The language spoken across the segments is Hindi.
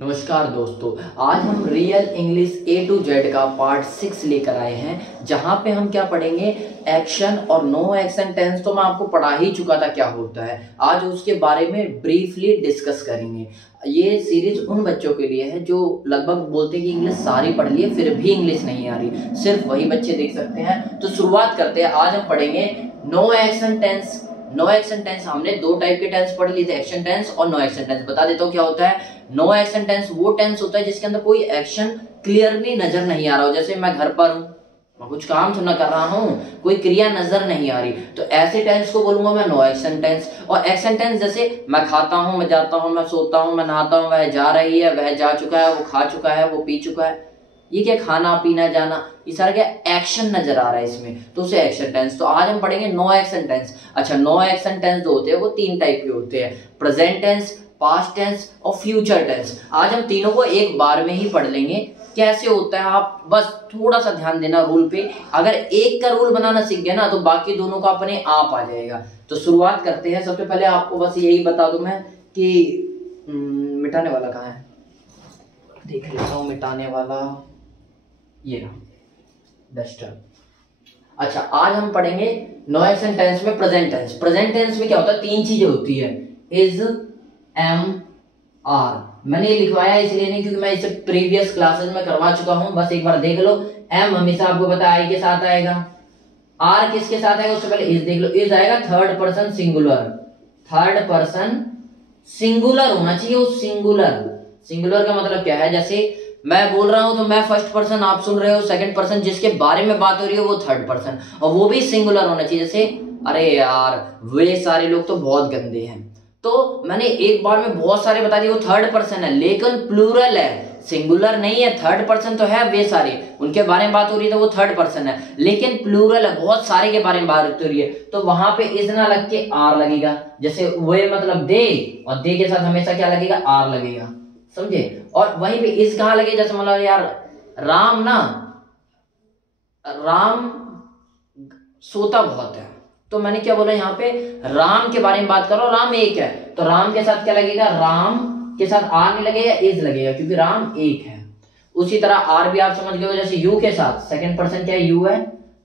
नमस्कार दोस्तों, आज हम real English A to Z का पार्ट 6 लेकर आए हैं, जहां पे हम क्या पढ़ेंगे। एक्शन और नो एक्शन टेंस तो मैं आपको पढ़ा ही चुका था क्या होता है। आज उसके बारे में ब्रीफली डिस्कस करेंगे। ये सीरीज उन बच्चों के लिए है जो लगभग बोलते हैं कि इंग्लिश सारी पढ़ ली है फिर भी इंग्लिश नहीं आ रही, सिर्फ वही बच्चे देख सकते हैं। तो शुरुआत करते हैं। आज हम पढ़ेंगे no action tense. No action tense हमने दो टाइप के टेंस पढ़ लिए थे, एक्शन टेंस और नो एक्शन टेंस। बता देता हूँ क्या होता है। नो एक्शन टेंस वो टेंस होता है जिसके अंदर कोई एक्शन क्लियरली नजर नहीं आ रहा हो। जैसे मैं घर पर हूँ, मैं कुछ काम तो न कर रहा हूँ, कोई क्रिया नजर नहीं आ रही, तो ऐसे टेंस को बोलूंगा मैं नो एक्शन टेंस। और एक्शन टेंस जैसे मैं खाता हूँ, मैं जाता हूँ, मैं सोता हूँ, मैं नहाता हूँ, वह जा रही है, वह जा चुका है, वो खा चुका है, वो पी चुका है। ये क्या खाना पीना जाना, ये सारा क्या एक्शन नजर आ रहा है इसमें, तो उसे एक्शन टेंस। तो आज हम पढ़ेंगे नो एक्शन टेंस। अच्छा, नो एक्शन टेंस जो होते हैं वो तीन टाइप के होते हैं, प्रेजेंट टेंस, पास्ट टेंस और फ्यूचर टेंस। आज हम तीनों को एक बार में ही पढ़ लेंगे। कैसे होता है आप बस थोड़ा सा ध्यान देना रूल पे। अगर एक का रूल बनाना सीख गए ना तो बाकी दोनों का अपने आप आ जाएगा। तो शुरुआत करते हैं। सबसे पहले आपको बस यही बता दूं मैं कि मिटाने वाला कहाँ है, देख लेता हूँ। मिटाने वाला ये रहा, डस्टर। अच्छा, आज हम पढ़ेंगे नो एक्शन टेंस में प्रेजेंट टेंस। प्रेजेंट टेंस में क्या होता है, तीन चीजें होती है, इज, एम, आर। मैंने ये लिखवाया इसलिए नहीं क्योंकि मैं इसे प्रीवियस क्लासेस में करवा चुका हूं, बस एक बार देख लो। एम हमेशा आपको पता है आई के साथ आएगा, आर किसके साथ आएगा उससे पहले इज देख लो। इज आएगा third person singular, third person singular होना चाहिए। वो सिंगुलर, सिंगुलर का मतलब क्या है, जैसे मैं बोल रहा हूं तो मैं फर्स्ट पर्सन, आप सुन रहे हो सेकंड पर्सन, जिसके बारे में बात हो रही है वो थर्ड पर्सन, और वो भी सिंगुलर होना चाहिए। जैसे अरे यार वे सारे लोग तो बहुत गंदे हैं, तो मैंने एक बार में बहुत सारे बता दिए, वो थर्ड पर्सन है लेकिन प्लूरल है, सिंगुलर नहीं है। थर्ड पर्सन तो है, वे सारे उनके बारे में बात हो रही है तो वो थर्ड पर्सन है, लेकिन प्लूरल है, बहुत सारे के बारे में बात हो रही है, तो वहां पे इज ना लग के आर लगेगा। जैसे वे मतलब दे, और दे के साथ हमेशा क्या लगेगा, आर लगेगा, समझे। और वहीं पे इस कहां लगे, जैसे मतलब यार राम ना, राम सोता बहुत है, तो मैंने क्या बोला यहाँ पे, राम के बारे में बात करो, राम एक है, तो राम के साथ क्या लगेगा, राम के साथ आर नहीं लगेगा, इज लगेगा, क्योंकि राम एक है। उसी तरह आर भी आप समझ गए हो, जैसे यू के साथ सेकंड पर्सन क्या है, यू है,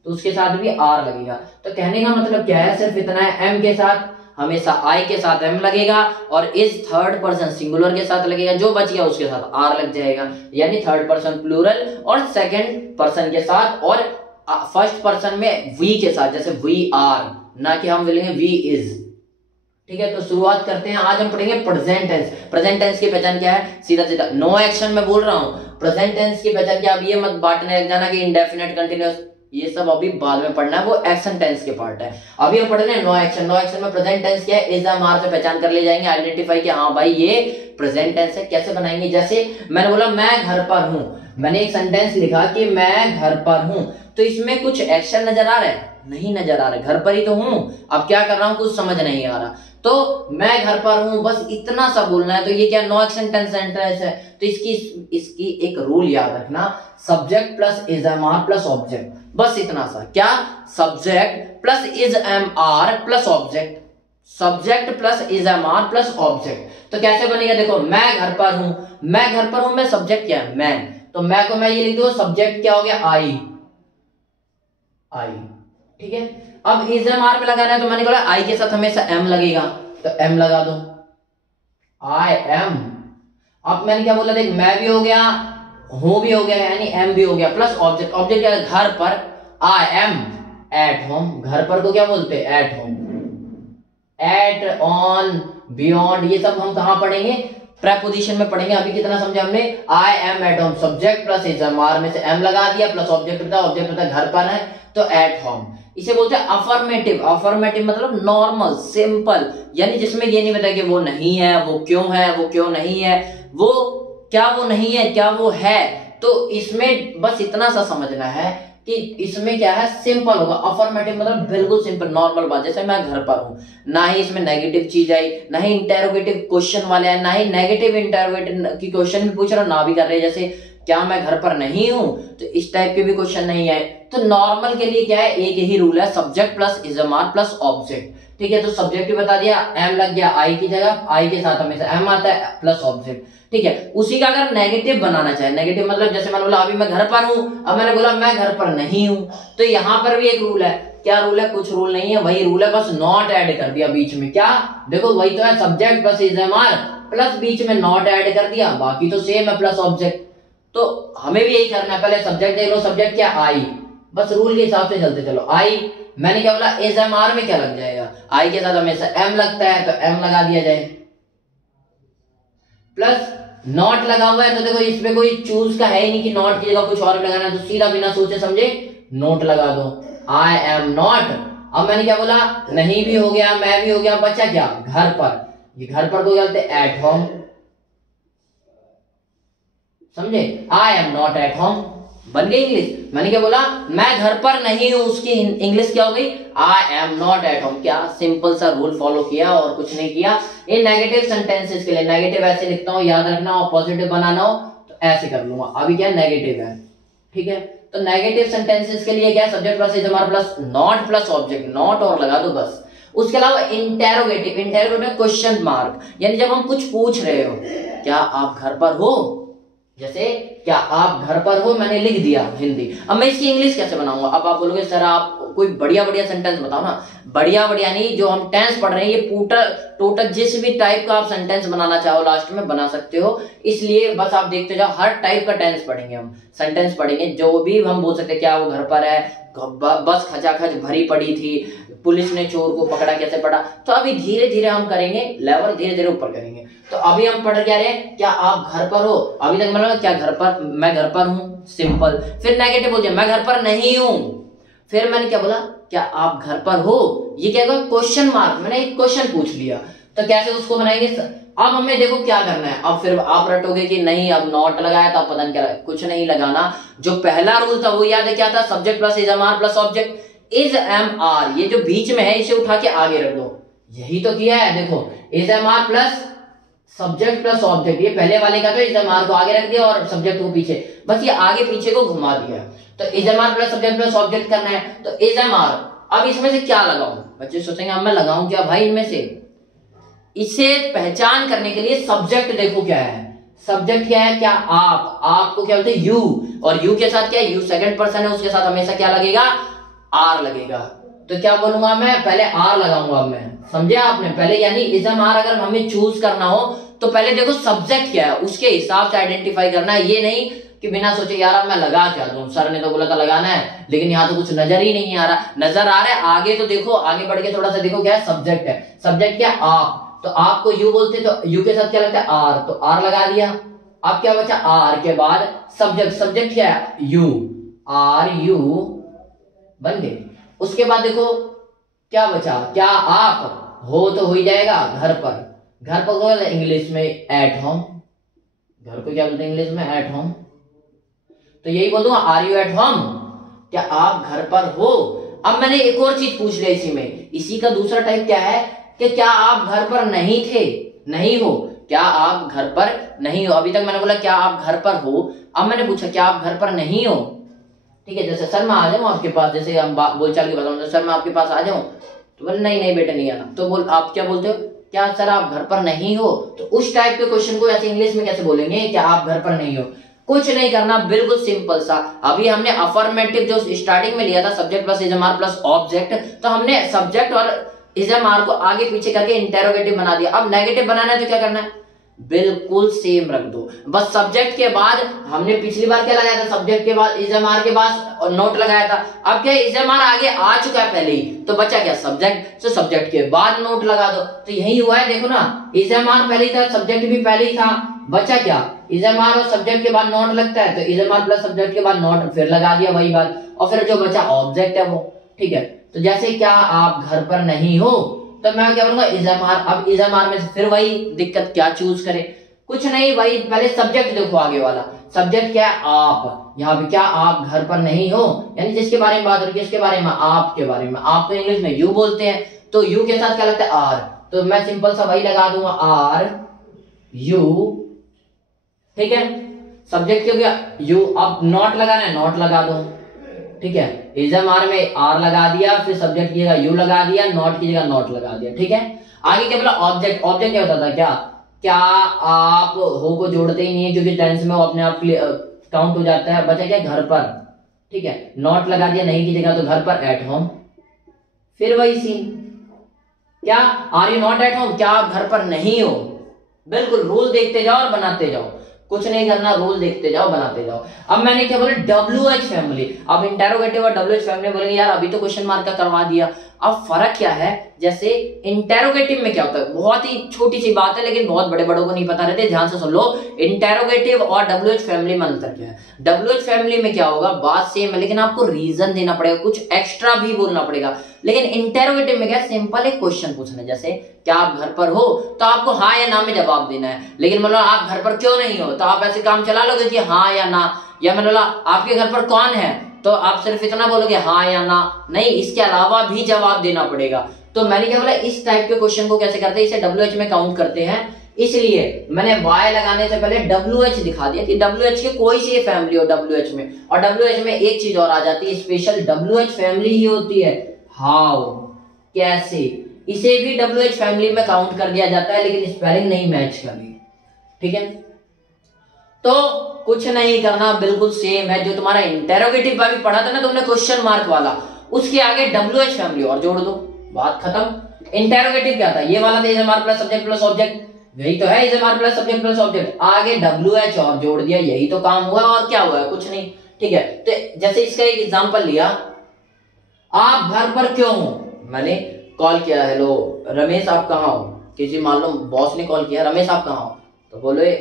तो उसके साथ भी आर लगेगा। तो कहने का मतलब क्या है, सिर्फ इतना है, एम के साथ हमेशा आई के साथ एम लगेगा, और इस थर्ड पर्सन सिंगुलर के साथ लगेगा, जो बच गया उसके साथ आर लग जाएगा, यानी थर्ड पर्सन प्लूरल और सेकंड पर्सन के साथ, और फर्स्ट पर्सन में वी के साथ, जैसे वी आर, ना कि हम बोलेंगे वी इज। ठीक है, तो शुरुआत करते हैं। आज हम पढ़ेंगे प्रेजेंट टेंस। प्रेजेंट टेंस की पहचान क्या है, सीधा सीधा नो एक्शन में बोल रहा हूं। प्रेजेंट टेंस की पहचान क्या, अब ये मत बांटने लग जाना कि इंडेफिनिट, कंटीन्यूअस, ये सब अभी बाद में पढ़ना है, वो एक्शन टेंस के पार्ट है। अभी हम पढ़ रहे हैं नो एक्शन। नो एक्शन में प्रेजेंट टेंस क्या है, इज, एम, आर से पहचान कर ले जाएंगे, आइडेंटिफाई कि हाँ भाई ये प्रेजेंट टेंस है। कैसे बनाएंगे, जैसे मैंने बोला मैं घर पर हूं, मैंने एक सेंटेंस लिखा कि मैं घर पर हूं, तो इसमें कुछ एक्शन नजर आ रहा है, नहीं नजर आ रहा है, घर पर ही तो हूं, अब क्या कर रहा हूं कुछ समझ नहीं आ रहा, तो मैं घर पर हूं, बस इतना सा बोलना है। तो ये क्या, नो एक्शन टेंस सेंटेंस है। तो इसकी एक रूल याद रखना, subject plus is, M, are plus object, बस इतना सा। क्या, subject plus is, M, are plus object, subject plus is, M, are plus object. तो कैसे बनेगा, देखो मैं घर पर हूं, मैं घर पर हूं में सब्जेक्ट क्या है, मैं, तो मैं को मैं ये लिख दूं, सब्जेक्ट क्या हो गया, आई, आई। ठीक है, अब इज, एम, आर पे लगाना है, तो मैंने बोला आई के साथ हमेशा एम लगेगा, तो एम लगा दो, आई एम। अब मैंने क्या बोला, देख मैं भी हो गया, हूं भी हो गया, यानी एम भी हो गया, प्लस ऑब्जेक्ट। ऑब्जेक्ट क्या है, घर पर, आई एम एट होम, घर पर को क्या बोलते हैं, at home, at, on, beyond, ये सब हम कहां पढ़ेंगे, प्रेपोजिशन में पढ़ेंगे। अभी कितना समझे हमने, I am at home, subject plus is, M, are में से एम लगा दिया, प्लस ऑब्जेक्ट था, ऑब्जेक्ट था घर पर है, तो एट होम। इसे बोलते हैं अफर्मेटिव। अफर्मेटिव मतलब नॉर्मल, सिंपल, यानी जिसमें ये नहीं बताया कि वो नहीं है, वो क्यों है, वो क्यों नहीं है, वो क्या वो नहीं है, क्या वो है। तो इसमें बस इतना सा समझना है कि इसमें क्या है, सिंपल होगा। अफर्मेटिव मतलब बिल्कुल सिंपल नॉर्मल बात, जैसे मैं घर पर हूं, ना ही इसमें नेगेटिव चीज आई, ना ही इंटेरोगेटिव क्वेश्चन वाले आए, ना ही नेगेटिव इंटेरोगेटिव की क्वेश्चन भी पूछ रहा, ना भी कर रहे, जैसे क्या मैं घर पर नहीं हूं, तो इस टाइप के भी क्वेश्चन नहीं आए। तो नॉर्मल के लिए क्या है, एक ही रूल है, subject plus is, M, are plus object. ठीक है, तो सब्जेक्ट भी बता दिया, एम लग गया आई की जगह, आई के साथ हमेशा एम आता है प्लस ऑब्जेक्ट, ठीक है। उसी का अगर नेगेटिव बनाना चाहे, नेगेटिव मतलब जैसे मैंने बोला अभी मैं घर पर हूं, अब मैंने बोला मैं घर पर नहीं हूं, तो यहां पर भी एक रूल है। क्या रूल है? कुछ रूल नहीं है, वही रूल है, बस नॉट ऐड कर दिया बीच में। क्या देखो वही तो है, subject plus is M R plus बीच में नॉट ऐड कर दिया, बाकी तो सेम है प्लस ऑब्जेक्ट। तो हमें भी यही करना है, पहले सब्जेक्ट देख लो, सब्जेक्ट क्या आई, बस रूल के हिसाब से चलते चलो। आई मैंने क्या बोला, इज एम आर में क्या लग जाएगा, आई के साथ हमेशा एम लगता है तो एम लगा दिया जाए, प्लस नॉट लगा हुआ है तो देखो इसमें कोई चूज का है ही नहीं कि नॉट की जगह कुछ और लगाना है, तो सीधा बिना सोचे समझे नोट लगा दो, आई एम नॉट। अब मैंने क्या बोला, नहीं भी हो गया, मैं भी हो गया, बचा क्या, घर पर। ये घर पर को बोलते एट होम, समझे, I am not at home, बन गई इंग्लिश। मैंने क्या बोला, मैं घर पर नहीं हूं, उसकी इंग्लिश क्या हो गई, I am not at home. क्या सिंपल सा रूल फॉलो किया और कुछ नहीं किया। ये नेगेटिव सेंटेंसेस के लिए, नेगेटिव ऐसे लिखता हूं, याद रखना हो, पॉजिटिव बनाना हो तो ऐसे कर लूंगा। अभी क्या नेगेटिव है, ठीक है, तो नेगेटिव सेंटेंसेस के लिए क्या, subject plus is M R plus not plus object, not और लगा दो बस। उसके अलावा इंटेरोगेटिव, इंटेरोगेटिव क्वेश्चन मार्क, यानी जब हम कुछ पूछ रहे हो, क्या आप घर पर हो, जैसे क्या आप घर पर हो, मैंने लिख दिया हिंदी, अब मैं इसकी इंग्लिश कैसे बनाऊंगा। अब आप बोलोगे सर आप कोई बढ़िया बढ़िया सेंटेंस बताओ ना, बढ़िया बढ़िया नहीं, जो हम टेंस पढ़ रहे हैं ये टोटल जिस भी टाइप का आप सेंटेंस बनाना चाहो लास्ट में बना सकते हो, इसलिए बस आप देखते जाओ, हर टाइप का टेंस पढ़ेंगे हम, सेंटेंस पढ़ेंगे, जो भी हम बोल सकते हैं, क्या वो घर पर है, बस खचाखच भरी पड़ी थी, पुलिस ने चोर को पकड़ा, कैसे पड़ा। तो अभी धीरे धीरे हम करेंगे, लेवल धीरे धीरे ऊपर करेंगे। तो अभी हम पढ़ क्या रहे हैं, क्या आप घर पर हो, अभी तक मतलब क्या घर पर, मैं घर पर हूं, सिंपल। फिर नेगेटिव बोल दिया, मैं घर पर नहीं हूं, फिर मैंने क्या बोला, क्या आप घर पर हो, ये क्या होगा, क्वेश्चन मार्क, मैंने एक क्वेश्चन पूछ लिया, तो कैसे उसको बनाएंगे। अब हमें देखो क्या करना है, अब फिर आप रटोगे कि नहीं अब नॉट लगाया था, पता नहीं क्या लगाया, कुछ नहीं लगाना। जो पहला रूल था वो याद है क्या था, subject plus is M R plus object, is M are ये जो बीच में है इसे उठा के आगे रख दो, यही तो किया है। देखो is M R plus subject plus object, ये पहले वाले का तो इज एम आर को आगे रख दिया और सब्जेक्ट को पीछे, बस ये आगे पीछे को घुमा दिया। तो is M R plus subject plus object करना है, तो इज एम आर, अब इसमें से क्या लगाऊं, बच्चे सोचेंगे अब मैं लगाऊं क्या भाई इनमें से। इसे पहचान करने के लिए सब्जेक्ट देखो क्या है, सब्जेक्ट क्या है, क्या आपको क्या बोलते हैं यू, और यू के साथ क्या है, यू सेकंड पर्सन है, उसके साथ हमेशा क्या लगेगा, आर लगेगा। तो क्या बोलूंगा मैं, पहले आर लगाऊंगा। अब मैं समझे आपने, पहले यानी इज एम आर अगर हमें चूज करना हो तो पहले देखो सब्जेक्ट क्या है उसके हिसाब से आइडेंटिफाई करना है, ये नहीं कि बिना सोचे यार अब मैं लगा क्या दूं, सर ने तो बोला था लगाना है लेकिन यहाँ तो कुछ नजर ही नहीं आ रहा, नजर आ रहा है आगे, तो देखो आगे बढ़ के थोड़ा सा देखो क्या है, सब्जेक्ट है, सब्जेक्ट क्या आप, तो आपको यू बोलते तो यू के साथ क्या लगता है आर, तो आर लगा दिया। अब क्या बचा, आर के बाद सब्जेक्ट, सब्जेक्ट क्या है यू, आर यू बन गए। उसके बाद देखो क्या बचा, क्या आप हो तो हो ही जाएगा, घर पर, घर पर बोलते हैं इंग्लिश में एट होम, घर को क्या बोलते हैं इंग्लिश में एट होम, तो यही बोल दूंगा आर यू एट होम, क्या आप घर पर हो। अब मैंने एक और चीज पूछ लिया इसी में, इसी का दूसरा टाइप क्या है कि क्या आप घर पर नहीं थे, नहीं हो, क्या आप घर पर नहीं हो। अभी तक मैंने बोला क्या आप घर पर हो, अब मैंने पूछा क्या आप घर पर नहीं हो, ठीक है। जैसे सर मैं आ जाऊं आपके पास, जैसे हम बोलचाल की बात, सर मैं आपके पास आ जाऊं, तो बोले नहीं नहीं बेटा नहीं आना, तो बोल आप क्या बोलते हो, क्या सर आप घर पर नहीं हो। तो उस टाइप के क्वेश्चन को ऐसे इंग्लिश में कैसे बोलेंगे, क्या आप घर पर नहीं हो। कुछ नहीं करना, बिल्कुल सिंपल सा। अभी हमने अफर्मेटिव जो स्टार्टिंग में लिया था subject plus is M R plus object, तो हमने सब्जेक्ट और इज एम आर को आगे पीछे करके इंटेरोगेटिव बना दिया। अब नेगेटिव बनाना है तो क्या करना है, बिल्कुल सेम रख दो, बस सब्जेक्ट के बाद हमने पिछली बार क्या लगाया था, सब्जेक्ट के बाद इज एम आर के बाद और नोट लगाया था। अब क्या इज एम आर आगे आ चुका है पहले ही, तो बचा क्या सब्जेक्ट, तो सब्जेक्ट के बाद नोट लगा दो। तो यही हुआ है, देखो ना इज एम आर पहले ही था, सब्जेक्ट भी पहले ही था, बचा क्या इज एम आर और सब्जेक्ट के बाद नोट लगता है, तो is M R plus subject के बाद नोट फिर लगा दिया वही बात, और फिर जो बचा ऑब्जेक्ट है वो, ठीक है। तो जैसे क्या आप घर पर नहीं हो, तो मैं क्या बोलूंगा इज एम आर। अब इज एम आर में से फिर वही दिक्कत, क्या चूज करें, कुछ नहीं, वही पहले सब्जेक्ट देखो आगे वाला, सब्जेक्ट क्या है आप, यहाँ पे क्या आप घर पर नहीं हो, यानी जिसके बारे में बात हो रही है किसके बारे में, आपके बारे में। आप तो इंग्लिश में यू बोलते हैं, तो यू के साथ क्या लगता है आर, तो मैं सिंपल सा वही लगा दूंगा आर यू, ठीक है। सब्जेक्ट क्या हो गया यू, अब नॉट लगाना है नॉट लगा दो, ठीक है, इज एम आर में आर लगा दिया, फिर सब्जेक्ट की जगह यू लगा दिया, नॉट की जगह नॉट लगा दिया। ठीक है, आगे क्या बोला, ऑब्जेक्ट। ऑब्जेक्ट क्या होता था, क्या आप हो को जोड़ते ही नहीं है क्योंकि टेंस में वो अपने आप काउंट हो जाता है। बचा क्या, घर पर। ठीक है, नॉट लगा दिया नहीं की जगह, तो घर पर, एट होम। फिर वही सीन, क्या are you not at home, क्या आप घर पर नहीं हो। बिल्कुल रूल देखते जाओ और बनाते जाओ, कुछ नहीं करना, रूल देखते जाओ बनाते जाओ। अब मैंने क्या बोला, WH फैमिली। अब इंटेरोगेटिव और WH फैमिली बोलेंगे यार अभी तो क्वेश्चन मार्क का करवा दिया। अब फर्क क्या है, जैसे इंटेरोगेटिव में क्या होता है, बहुत ही छोटी सी बात है लेकिन बहुत बड़े बड़ों को नहीं पता रहते, ध्यान से सुन लो। इंटेरोगेटिव और WH फैमिली में अंतर क्या है। WH फैमिली में क्या होगा, बात सेम है लेकिन आपको रीजन देना पड़ेगा, कुछ एक्स्ट्रा भी बोलना पड़ेगा। लेकिन इंटेरोगेटिव में क्या, सिंपल एक क्वेश्चन पूछना है, जैसे क्या आप घर पर हो, तो आपको हाँ या ना में जवाब देना है। लेकिन मतलब आप घर पर क्यों नहीं हो, तो आप ऐसे काम चला लोगे कि हाँ या ना। या मतलब आपके घर पर कौन है, तो आप सिर्फ इतना बोलोगे हाँ या ना, नहीं, इसके अलावा भी जवाब देना पड़ेगा। तो मैंने क्या बोला, इस टाइप के क्वेश्चन को कैसे करते हैं, इसे WH में काउंट करते हैं। इसलिए मैंने Y लगाने से पहले WH दिखा दिया कि WH के कोई सी फैमिली हो WH में। और WH में एक चीज और आ जाती है, स्पेशल WH फैमिली ही होती है, हाउ, कैसे। इसे भी WH फैमिली में काउंट कर दिया जाता है लेकिन स्पेलिंग नहीं मैच कर रही। ठीक है, तो कुछ नहीं करना, बिल्कुल सेम है जो तुम्हारा इंटेरोगेटिव भी पढ़ा था ना तुमने क्वेश्चन मार्क वाला, उसके आगे WH फैमिली और जोड़ दो, बात खत्म। इंटेरोगेटिव क्या था, ये वाला था, is M R plus subject plus object, यही तो है, is M R plus subject plus object, आगे WH और जोड़ दिया, यही तो काम हुआ और क्या हुआ, कुछ नहीं। ठीक है, तो जैसे इसका एक एग्जांपल लिया, आप घर पर क्यों हो, मैंने कॉल किया, हेलो रमेश आप कहाँ हो, किसी मान लो बॉस ने कॉल किया, रमेश आप कहाँ हो, तो बोले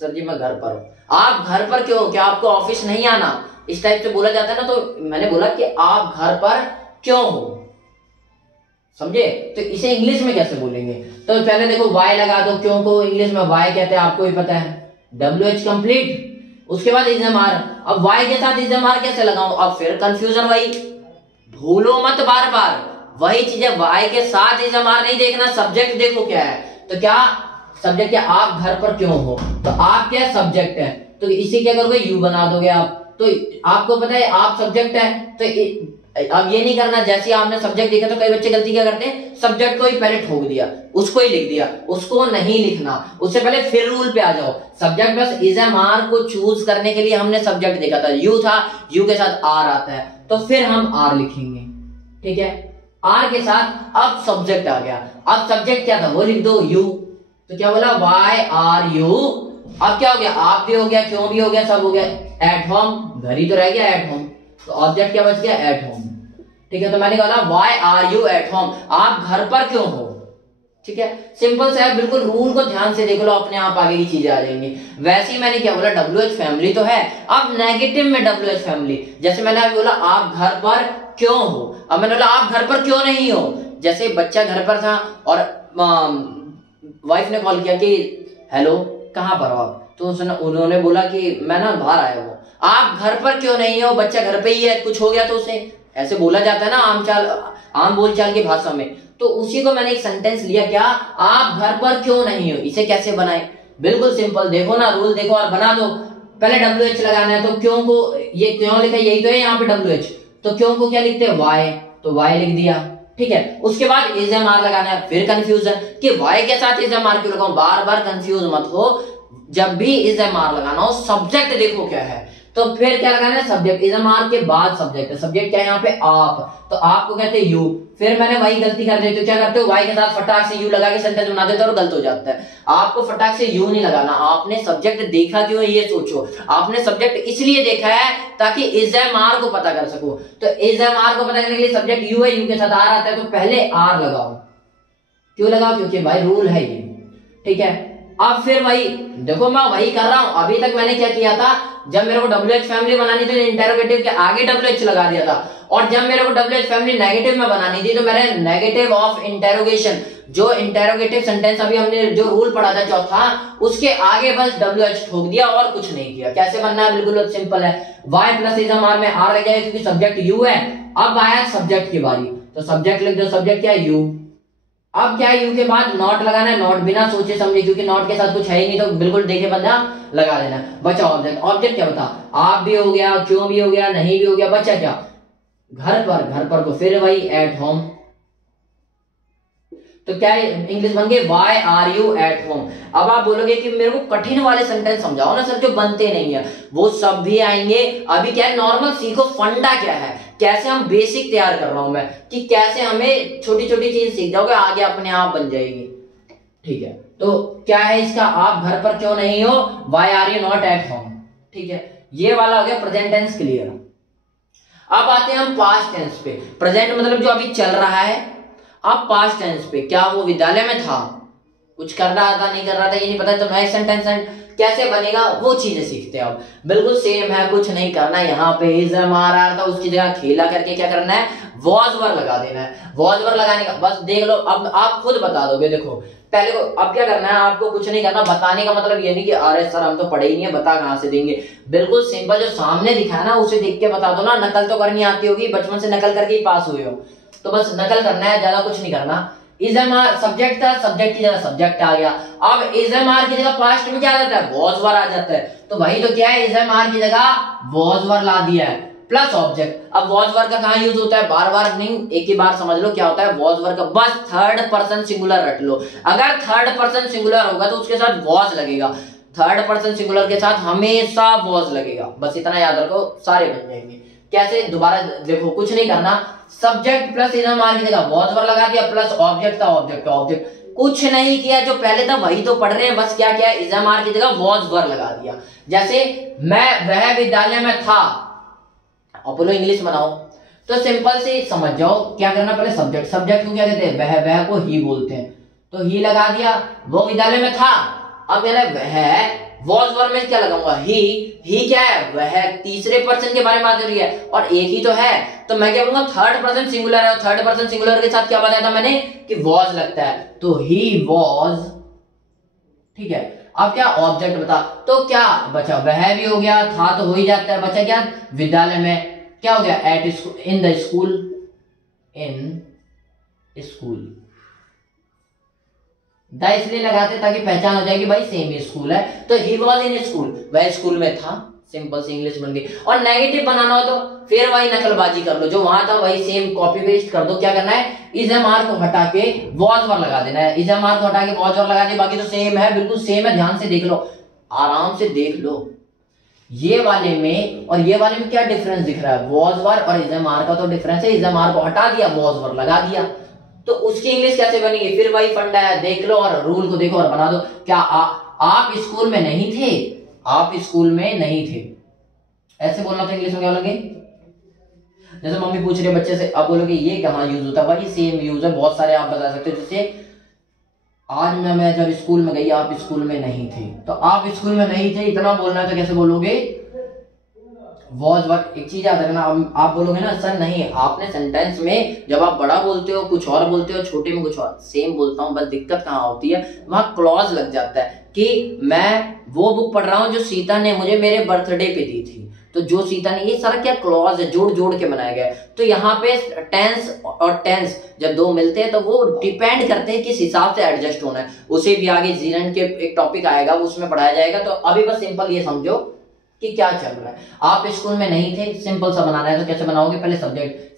सर जी मैं घर पर हूँ। आप घर पर क्यों, क्या आपको ऑफिस नहीं आना, इस टाइप से बोला जाता है ना। तो मैंने बोला कि आप घर पर क्यों हो, समझे। तो इसे इंग्लिश में कैसे बोलेंगे, तो पहले देखो Y लगा दो, क्यों को इंग्लिश में Y कहते हैं, आपको ही पता है, WH कंप्लीट। उसके बाद इज एम आर, अब Y के साथ इज एम आर कैसे लगाऊं, अब फिर कंफ्यूजन वही, भूलो मत बार बार वही चीज है, Y के साथ इज एम आर नहीं देखना, सब्जेक्ट देखो क्या है। तो क्या सब्जेक्ट क्या, आप घर पर क्यों हो, तो आप क्या सब्जेक्ट है, तो इसे क्या करोगे, यू बना दोगे आप। तो आपको पता है आप सब्जेक्ट है, तो अब ये नहीं करना, जैसे आपने सब्जेक्ट देखा तो कई बच्चे गलती क्या करते हैं, सब्जेक्ट को ही पहले ठोक दिया, उसको ही लिख दिया, उसको नहीं लिखना, उससे पहले फिर रूल पे आ जाओ। Subject plus is M are को चूज करने के लिए हमने सब्जेक्ट देखा था, यू था, यू के साथ आर आता है, तो फिर हम आर लिखेंगे। ठीक है, आर के साथ अब सब्जेक्ट आ गया, अब सब्जेक्ट क्या था वो लिख दो, यू। तो क्या बोला, वाई आर यू, अब क्या हो गया, आप भी हो गया, क्यों भी हो गया, सब हो गया, एट होम, घर ही तो रह गया एट होम, तो ऑब्जेक्ट क्या बच गया, एट होम। ठीक है, तो मैंने कहा why are you at home, आप घर पर क्यों हो। ठीक है, सिंपल सा है, बिल्कुल रूल को ध्यान से देख लो, अपने आप आगे की चीजें आ जाएंगी। वैसे ही मैंने क्या बोला, WH फैमिली तो है, अब नेगेटिव में WH फैमिली, जैसे मैंने अभी बोला आप घर पर क्यों हो, अब मैंने बोला आप घर पर क्यों नहीं हो। जैसे बच्चा घर पर था और वाइफ ने कॉल किया कि हेलो कहाँ पर हो आप, तो उन्होंने बोला कि मैं ना बाहर आया हूँ, आप घर पर क्यों नहीं हो, बच्चा घर पे ही है, कुछ हो गया तो उसे ऐसे बोला जाता है ना आम बोलचाल की भाषा में। तो उसी को मैंने एक सेंटेंस लिया, क्या आप घर पर क्यों नहीं हो, इसे कैसे बनाए, बिल्कुल सिंपल, देखो ना रूल देखो और बना दो। पहले WH लगाना है, तो क्यों को ये क्यों लिखा, यही तो है यहाँ पे WH, तो क्यों को क्या लिखते हैं, Y, तो Y लिख दिया। ठीक है, उसके बाद इज एम आर लगाना है, फिर कंफ्यूजन कि Y के साथ इज एम आर क्यों लगाऊं, बार बार कंफ्यूज मत हो, जब भी इज एम आर लगाना हो सब्जेक्ट देखो क्या है, तो फिर क्या लगाना है, सब्जेक्ट, इज एम आर के बाद सब्जेक्ट है, सब्जेक्ट क्या है यहाँ पे आप, तो आपको कहते हैं यू। फिर मैंने वही गलती कर दी, तो क्या करते हो, Y के साथ फटाक से यू लगा के सेंटेंस बना देते हो और गलत हो जाता है। आपको फटाक से यू नहीं लगाना, आपने सब्जेक्ट देखा क्यों है ये सोचो, आपने सब्जेक्ट इसलिए देखा है ताकि इज एम आर को पता कर सको, तो इज एम आर को पता करने के लिए सब्जेक्ट यू है, यू के साथ आर आता है, तो पहले आर लगाओ, क्यों लगाओ, क्योंकि भाई रूल है ये। ठीक है, अब फिर वही देखो, मैं वही कर रहा हूं, अभी तक मैंने क्या किया था, जब मेरे को WH फैमिली बनानी थी इंटेरोगेटिव के आगे WH लगा दिया था, और जब मेरे को WH फैमिली नेगेटिव में बनानी थी तो मैंने नेगेटिव ऑफ इंटेरोगेशन, जो इंटेरोगेटिव सेंटेंस अभी हमने जो रूल पढ़ा था चौथा, उसके आगे बस WH ठोक दिया और कुछ नहीं किया। कैसे बनना है, बिल्कुल सिंपल है, Y plus is M are में आर लग जाएगा क्योंकि सब्जेक्ट यू है। अब आया सब्जेक्ट की बारी, तो सब्जेक्ट लिख दो, सब्जेक्ट क्या है, यू। अब क्या है, यू के बाद नॉट लगाना है, नॉट बिना सोचे समझे, क्योंकि नॉट के साथ कुछ है ही नहीं, तो बिल्कुल देखे बंदा लगा देना। बचा ऑब्जेक्ट, ऑब्जेक्ट क्या बता, आप भी हो गया, क्यों भी हो गया, नहीं भी हो गया, बचा क्या, घर पर को फिर वही एट होम, तो क्या इंग्लिश बन गई why are you at home. अब आप बोलोगे कि मेरे को कठिन वाले सेंटेंस समझाओ ना सर जो बनते नहीं है, वो सब भी आएंगे। अभी क्या है, नॉर्मल सीखो फंडा क्या है, कैसे हम बेसिक तैयार कर रहा हूं मैं, कि कैसे हमें छोटी छोटी चीज सीख जाओगे, आगे अपने आप बन जाएगी। ठीक है, तो क्या है इसका, आप घर पर क्यों नहीं हो, why are you not at home. ठीक है, ये वाला हो गया प्रेजेंट टेंस क्लियर। अब आते हैं हम पास्ट टेंस पे। प्रेजेंट मतलब जो अभी चल रहा है, अब पास्ट टेंस पे, क्या वो विद्यालय में था, कुछ कर रहा था नहीं कर रहा था ये नहीं पता, तो नेक्स्ट सेंटेंस कैसे बनेगा वो चीजें सीखते हैं। अब बिल्कुल सेम है, कुछ नहीं करना, यहाँ पे इज मार रहा था उसकी जगह खेला करके क्या करना है, वॉज वर लगा देना है। वॉज वर लगाने का बस देख लो, अब आप खुद बता दोगे। देखो पहले को अब क्या करना है, आपको कुछ नहीं करना। बताने का मतलब ये नहीं कि अरे सर हम तो पढ़े ही नहीं है, बता कहां से देंगे। बिल्कुल सिंपल, जो सामने दिखा है ना उसे देख के बता दो ना। नकल तो करनी आती होगी, बचपन से नकल करके ही पास हुए हो, तो बस नकल करना है, ज्यादा कुछ नहीं करना। इज एम आर सब्जेक्ट था, सब्जेक्ट की जगह सब्जेक्ट आ गया। अब इज एम आर की जगह पास्ट में क्या आ जाता है, वॉज वर आ जाता है। तो वही तो क्या है, इज एम आर की जगह वॉज वर ला दिया है प्लस ऑब्जेक्ट। अब वॉज वर का कहां यूज होता है, बार बार नहीं, एक ही बार समझ लो क्या होता है वॉज वर का। बस थर्ड पर्सन सिंगुलर रट लो, अगर थर्ड पर्सन सिंगुलर होगा तो उसके साथ वॉज लगेगा, थर्ड पर्सन सिंगुलर के साथ हमेशा वॉज लगेगा। बस इतना याद रखो, सारे बन जाएंगे। कैसे, दोबारा देखो, कुछ नहीं करना, subject plus is M are की जगह वॉज वर लगा दिया, प्लस ऑब्जेक्ट था, ऑब्जेक्ट का ऑब्जेक्ट, कुछ नहीं किया, जो पहले था वही तो पढ़ रहे हैं। बस क्या किया, इज एम आर की जगह वॉज वर लगा दिया। जैसे मैं वह विद्यालय में था, अब बोलो इंग्लिश बनाओ, तो सिंपल से समझ जाओ क्या करना। पहले सब्जेक्ट, सब्जेक्ट को क्या कहते हैं, वह को ही बोलते हैं, तो ही लगा दिया, वो विद्यालय में था। अब मैंने वह, वॉज वर में क्या लगाऊंगा, ही क्या है, वह तीसरे पर्सन के बारे में बात हो रही है और एक ही तो है, तो मैं क्या बोलूंगा, थर्ड पर्सन सिंगुलर है, और थर्ड पर्सन सिंगुलर के साथ क्या बताया था मैंने कि वॉज लगता है, तो ही वॉज। ठीक है, अब क्या ऑब्जेक्ट बता, तो क्या बचा, वह भी हो गया, था तो हो ही जाता है, बचा क्या, विद्यालय में, क्या हो गया, at school, in the school, in school. The इसलिए लगाते ताकि पहचान हो जाए कि भाई सेम ही स्कूल है, तो ही वॉज इन स्कूल, वह स्कूल में था। सिंपल सी इंग्लिश बन गई। और नेगेटिव बनाना हो तो फिर वही नकलबाजी कर लो, जो वहां था वही सेम कॉपी पेस्ट कर दो। क्या करना है, इज एम आर को हटा के वॉज वर लगा देना है, इज एम आर को हटा के वॉज वर लगा दिया, बाकी तो सेम है, बिल्कुल सेम है। ध्यान से देख लो, आराम से देख लो, ये वाले में और ये वाले में क्या डिफरेंस दिख रहा है, वॉज वर और इज एम आर का तो डिफरेंस है। इज एम आर को हटा दिया, वॉज वर लगा दिया, तो उसकी इंग्लिश कैसे बनेगी, फिर वही फंडा है, देख लो और रूल को देखो और बना दो। क्या आप स्कूल में नहीं थे, आप स्कूल में नहीं थे, ऐसे बोलना तो इंग्लिश में क्या बोलोगे। जैसे मम्मी पूछ रही है बच्चे से, आप बोलोगे ये कहाँ यूज होता है, वही सेम यूज है, बहुत सारे आप बता सकते हो। जैसे आज मैं जब स्कूल में गई, आप स्कूल में नहीं थे, तो आप स्कूल में नहीं थे इतना बोलना है, तो कैसे बोलोगे, वॉज वर। एक चीज याद रखना, आप बोलोगे ना सर नहीं, आपने सेंटेंस में जब आप बड़ा बोलते हो कुछ और बोलते हो, छोटे में कुछ और, सेम बोलता हूं, बस दिक्कत कहाँ होती है, वहां क्लॉज लग जाता है कि मैं वो बुक पढ़ रहा हूं जो सीता ने मुझे मेरे बर्थडे पे दी थी, तो जो सीता ने, ये सारा क्या क्लॉज है, जोड़ जोड़ के बनाया गया है। तो यहाँ पे टेंस और टेंस जब दो मिलते हैं तो वो डिपेंड करते हैं किस हिसाब से एडजस्ट होना है, उसे भी आगे जीरन के एक टॉपिक आएगा उसमें पढ़ाया जाएगा। तो अभी बस सिंपल ये समझो कि क्या चल रहा है। आप स्कूल में नहीं थे, सिंपल सा बनाना है, तो कैसे बनाओगे, पहले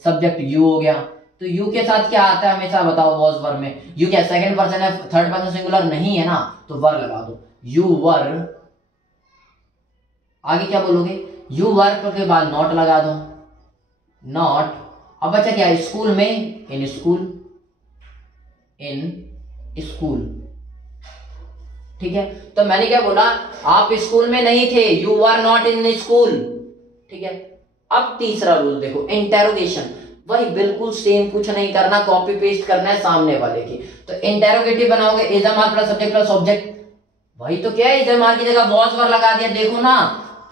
सब्जेक्ट यू हो गया, तो यू के साथ क्या आता है हमेशा, बताओ, वॉज वर में यू क्या सेकंड पर्सन है, थर्ड पर्सन सिंगुलर नहीं है ना, तो वर लगा दो, यू वर। आगे क्या बोलोगे, यू वर के बाद नॉट लगा दो, नॉट। अब बचा क्या, स्कूल में, इन स्कूल, इन स्कूल। ठीक है, तो मैंने क्या बोला, आप स्कूल में नहीं थे, you were not in school. ठीक है, अब तीसरा रूल देखो, इंटेरोगेशन, वही बिल्कुल सेम, कुछ नहीं करना, कॉपी पेस्ट करना है सामने वाले की। तो इंटेरोगेटिव बनाओगे, is M R plus subject plus object, वही तो क्या है, इज एम आर की जगह वॉज वर लगा दिया। देखो ना